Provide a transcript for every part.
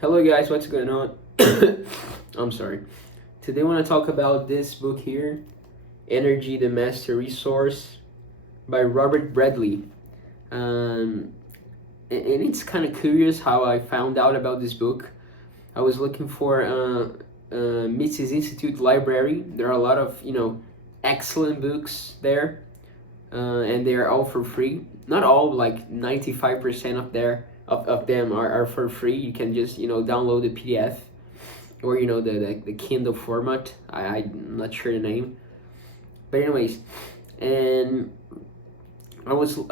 Hello guys, what's going on? I'm sorry. Today I want to talk about this book here, Energy the Master Resource by Robert Bradley. Um, and it's kind of curious how I found out about this book. I was looking for Mises Institute library. There are a lot of, excellent books there, and they are all for free. Not all, like 95% of them are for free. You can just, download the PDF or the Kindle format. I'm not sure the name, but anyways, and I was looking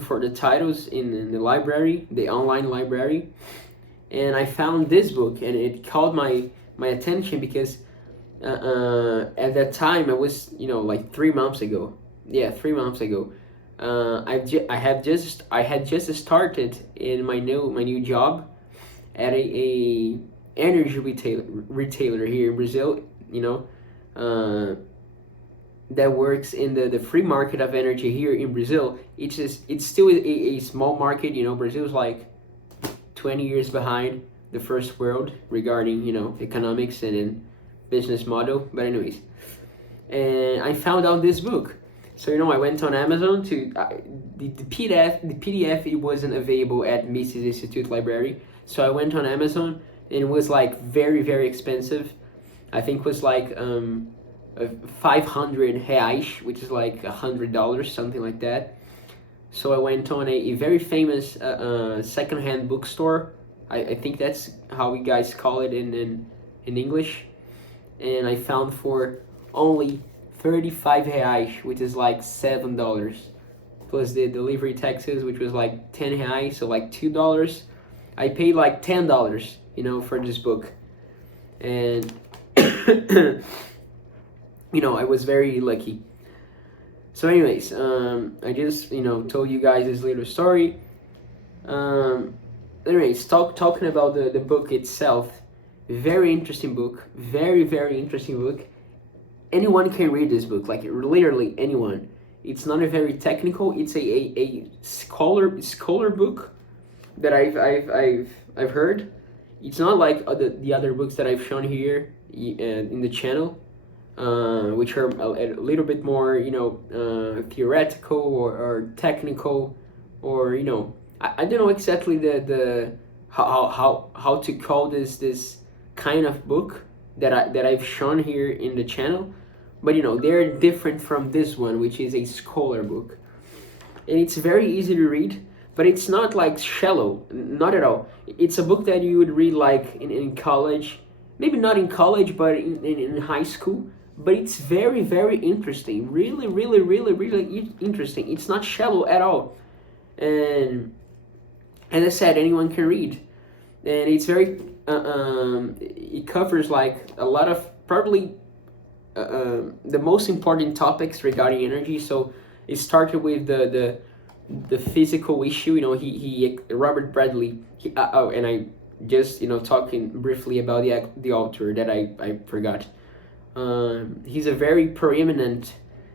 for the titles in the library, the online library, and I found this book, and it called my attention because at that time I was like 3 months ago. Yeah, 3 months ago. I had just started in my new job at a energy retailer here in Brazil, you know, uh, that works in the free market of energy here in Brazil. It's still a small market, Brazil is like 20 years behind the first world regarding, economics and business model. But anyways, and I found out this book. So I went on Amazon to the PDF. It wasn't available at Mises Institute Library, so I went on Amazon, and it was like very very expensive. I think it was like 500 reais, which is like $100, something like that. So I went on a very famous secondhand bookstore. I think that's how we guys call it in English, and I found for only 35 reais, which is like $7, plus the delivery taxes, which was like 10 reais, so like $2. I paid like $10, for this book, and I was very lucky. So, anyways, I just told you guys this little story. Anyways, talking about the book itself, very interesting book, very very interesting book. Anyone can read this book, like literally anyone. It's not a very technical. It's a scholar book that I've heard. It's not like the other books that I've shown here in the channel, which are a little bit more theoretical or technical, or I don't know exactly the how to call this kind of book that I've shown here in the channel. But they're different from this one, which is a scholar book, and it's very easy to read. But it's not like shallow, not at all. It's a book that you would read like in college, maybe not in college, but in high school. But it's very very interesting, really really really really interesting. It's not shallow at all, and as I said, anyone can read, and it's very it covers like a lot of probably the most important topics regarding energy. So it started with the physical issue. He Robert Bradley. And I just talking briefly about the author that I forgot. He's a very preeminent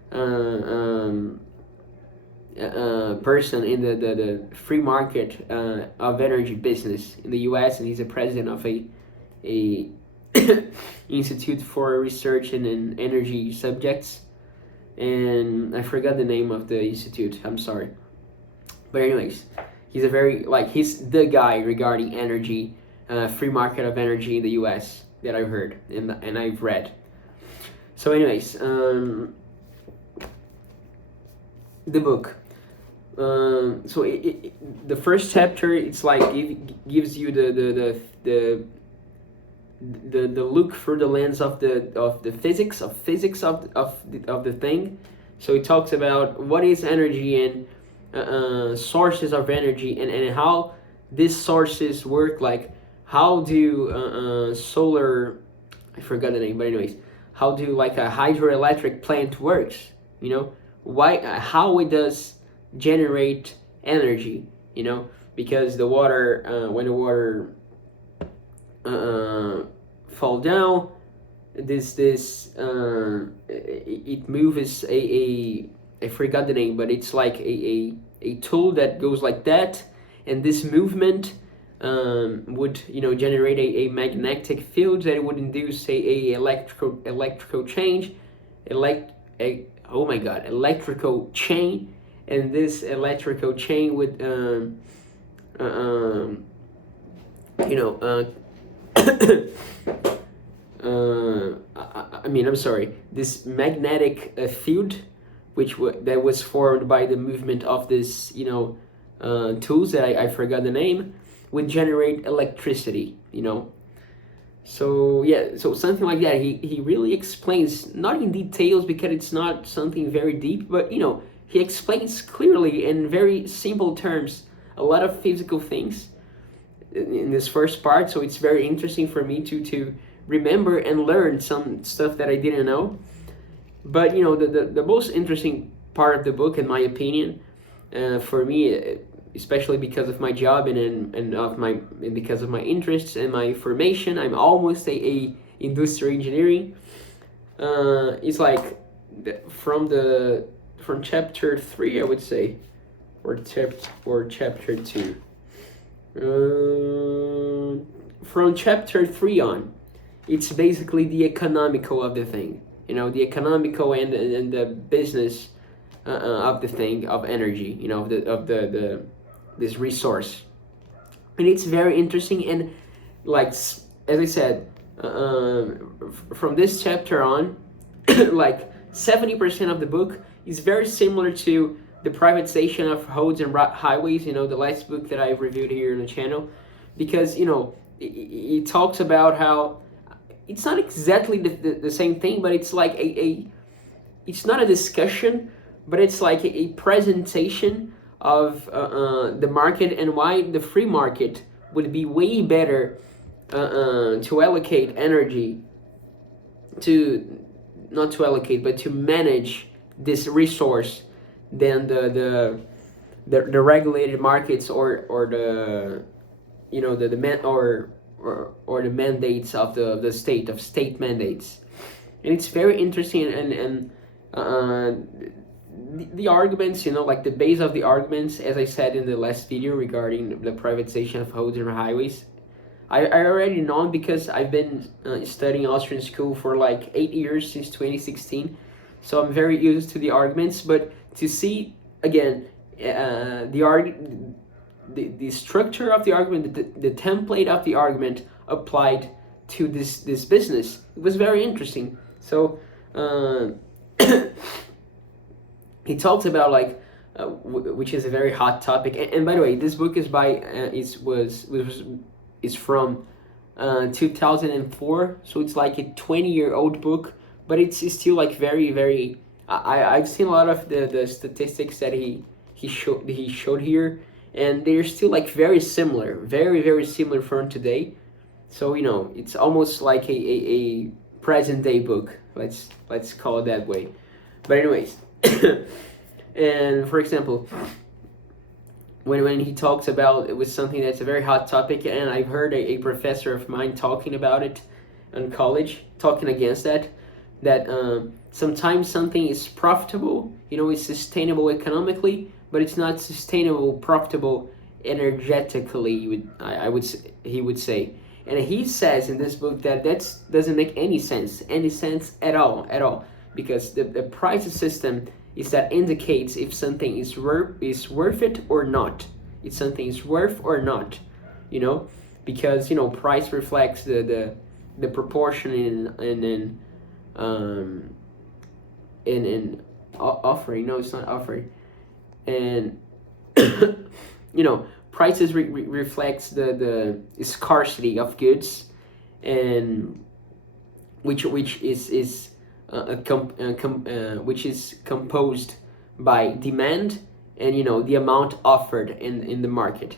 person in the free market of energy business in the U.S., and he's a president of a Institute for Research in Energy Subjects, and I forgot the name of the institute. I'm sorry, but anyways, he's he's the guy regarding energy, free market of energy in the U.S. that I've heard and I've read. So, anyways, the book. So the first chapter, it's like gives you the look through the lens of the physics of the thing. So it talks about what is energy and sources of energy, and how these sources work. Like how do solar, I forgot the name, but anyways, how do like a hydroelectric plant works? Why, how it does generate energy. Because the water, when the water fall down, it moves I forgot the name, but it's like a tool that goes like that, and this movement would generate a magnetic field that would induce a electrical change, electrical chain, and this electrical chain would uh, um, you know I'm sorry, this magnetic field, that was formed by the movement of this, tools that I forgot the name, would generate electricity, So yeah, so something like that. He really explains, not in details because it's not something very deep, but he explains clearly in very simple terms a lot of physical things in this first part. So it's very interesting for me to remember and learn some stuff that I didn't know. But the most interesting part of the book, in my opinion, for me, especially because of my job and because of my interests and my formation, I'm almost a industrial engineering. It's like from chapter 3, I would say, or chapter 2. From chapter 3 on, it's basically the economical of the thing, the economical and the business of the thing, of energy, of the this resource. And it's very interesting, and like as I said, from this chapter on, like 70% of the book is very similar to the privatization of roads and highways, the last book that I reviewed here on the channel, because it talks about how it's not exactly the same thing, but it's like it's not a discussion, but it's like a presentation of the market and why the free market would be way better to allocate energy not to allocate, but to manage this resource than the regulated markets or the the mandates of the state mandates. And it's very interesting, and the arguments, like the base of the arguments, as I said in the last video regarding the privatization of roads and highways, I already know because I've been studying Austrian school for like 8 years, since 2016, so I'm very used to the arguments. But to see again the structure of the argument, the template of the argument applied to this business, it was very interesting. So he talks about like which is a very hot topic. And by the way, this book is by is from 2004, so it's like a 20-year-old book, but it's still like very, very. I've seen a lot of the statistics that he showed here, and they're still like very similar, very, very similar from today. So it's almost like a present day book. Let's call it that way. But anyways, and for example, when he talks about it was something that's a very hot topic, and I've heard a professor of mine talking about it in college, talking against that sometimes something is profitable, it's sustainable economically, but it's not sustainable, profitable energetically, he would say. And he says in this book that doesn't make any sense at all, because the price system is that indicates if something is worth it or not. If something is worth or not, because price reflects the proportion in offering. No, it's not offering. And prices reflects the scarcity of goods, and which is which is composed by demand and the amount offered in the market.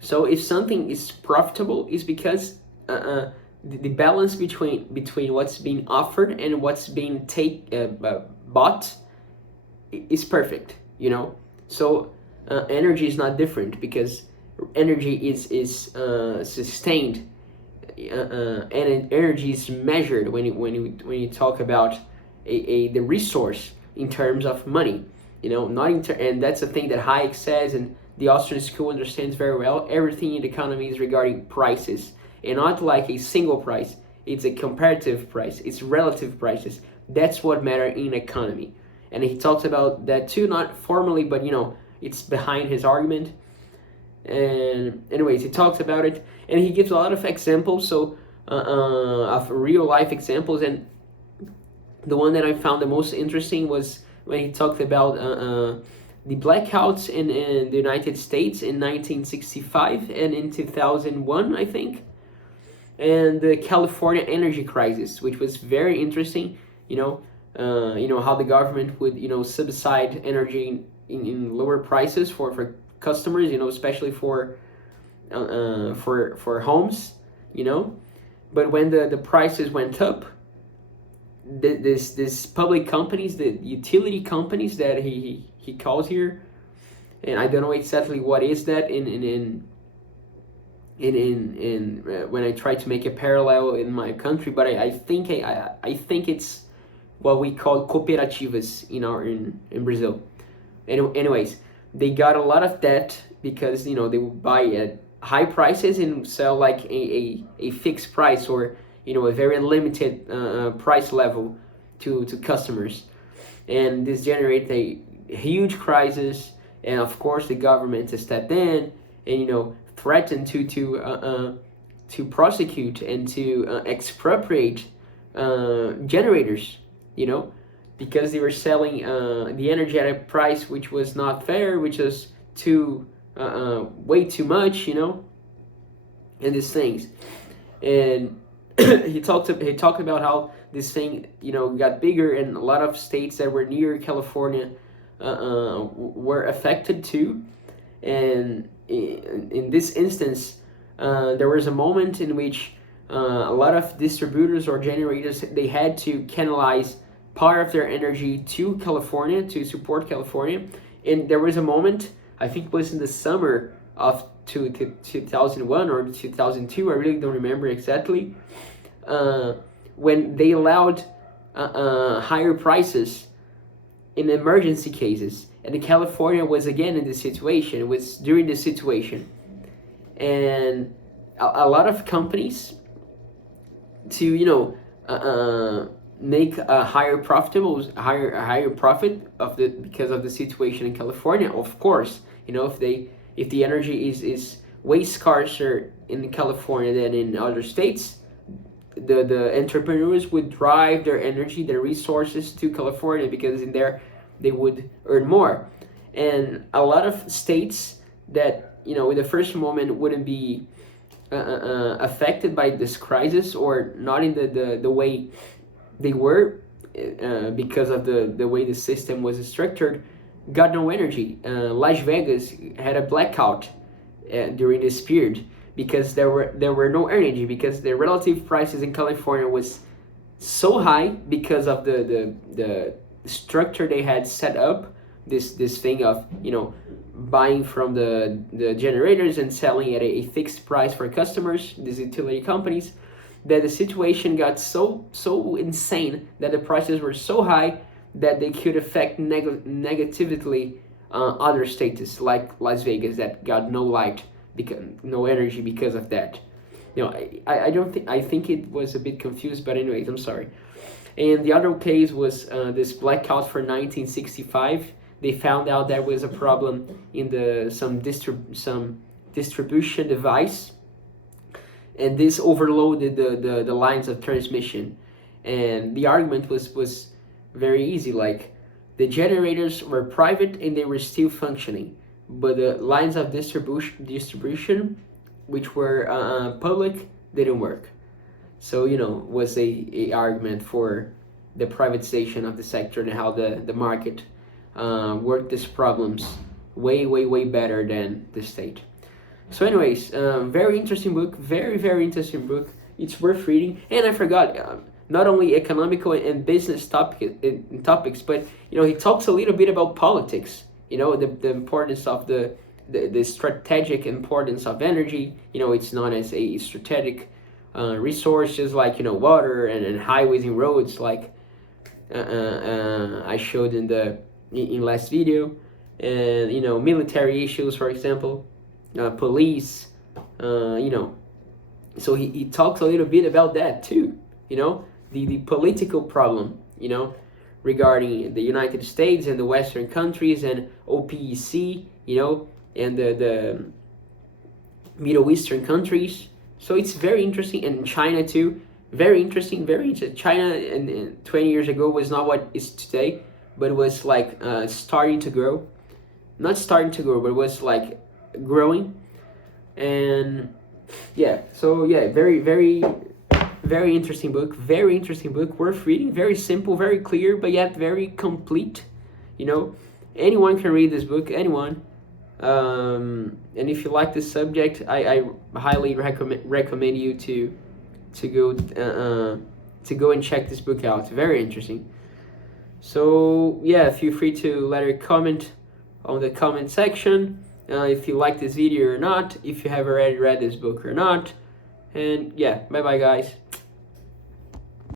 So if something is profitable, is because the balance between what's being offered and what's being bought is perfect. So energy is not different, because energy is sustained, and energy is measured when you talk about the resource in terms of money, not and that's the thing that Hayek says, and the Austrian school understands very well, everything in the economy is regarding prices, and not like a single price. It's a comparative price. It's relative prices. That's what matter in economy. And he talks about that too, not formally, but it's behind his argument. And anyways, he talks about it, and he gives a lot of examples, of real life examples. And the one that I found the most interesting was when he talked about the blackouts in the United States in 1965 and in 2001, I think, and the California energy crisis, which was very interesting. How the government would subside energy in lower prices for customers, especially for homes, but when the prices went up, this public companies, the utility companies that he calls here, and I don't know exactly what is that in when I try to make a parallel in my country, but I think it's what we call cooperativas in Brazil. Anyways, they got a lot of debt because they would buy at high prices and sell like a fixed price, or a very limited price level to customers, and this generated a huge crisis. And of course the government stepped in and threatened to prosecute and to expropriate generators, because they were selling the energy at a price which was not fair, which was way too much, and these things. And he talked about how this thing got bigger, and a lot of states that were near California were affected too. And in this instance, there was a moment in which a lot of distributors or generators, they had to canalize part of their energy to California to support California. And there was a moment, I think it was in the summer of 2001 or 2002, I really don't remember exactly, when they allowed higher prices in emergency cases. And California was again in this situation. It was during this situation, and a lot of companies, to make a higher profit because of the situation in California. Of course, if the energy is way scarcer in California than in other states, the entrepreneurs would drive their energy, their resources to California, because in there they would earn more. And a lot of states that in the first moment wouldn't be affected by this crisis, or not in the way they were, because of the way the system was structured, got no energy. Las Vegas had a blackout during this period because there were no energy, because the relative prices in California was so high because of the structure they had set up, this thing of buying from the generators and selling at a fixed price for customers, these utility companies, that the situation got so insane that the prices were so high that they could affect negatively other states like Las Vegas, that got no light, because no energy because of that. I think it was a bit confused, but anyways, I'm sorry. And the other case was this blackout for 1965. They found out there was a problem in some distribution device, and this overloaded the lines of transmission. And the argument was very easy, like the generators were private and they were still functioning, but the lines of distribution which were public didn't work. So was a argument for the privatization of the sector and how the market worked these problems way better than the state. So anyways, very interesting book, very interesting book. It's worth reading. And I forgot, not only economical and business topics, but he talks a little bit about politics. The importance of the strategic importance of energy. It's known as a strategic resource, just like water and highways and roads, like I showed in last video. and military issues, for example, police, you know. So he talks a little bit about that too, the political problem, regarding the United States and the Western countries and OPEC, and the Middle Eastern countries. So it's very interesting, and China too. Very interesting, very interesting. China and 20 years ago was not what is today, but it was like starting to grow. Not starting to grow, but it was like growing. And yeah, so yeah, very, very, very interesting book. Very interesting book, worth reading. Very simple, very clear, but yet very complete. Anyone can read this book, anyone. And if you like this subject, I highly recommend you to go and check this book out. Very interesting. So yeah, feel free to let a comment on the comment section if you like this video or not, if you have already read this book or not. And yeah, bye bye guys.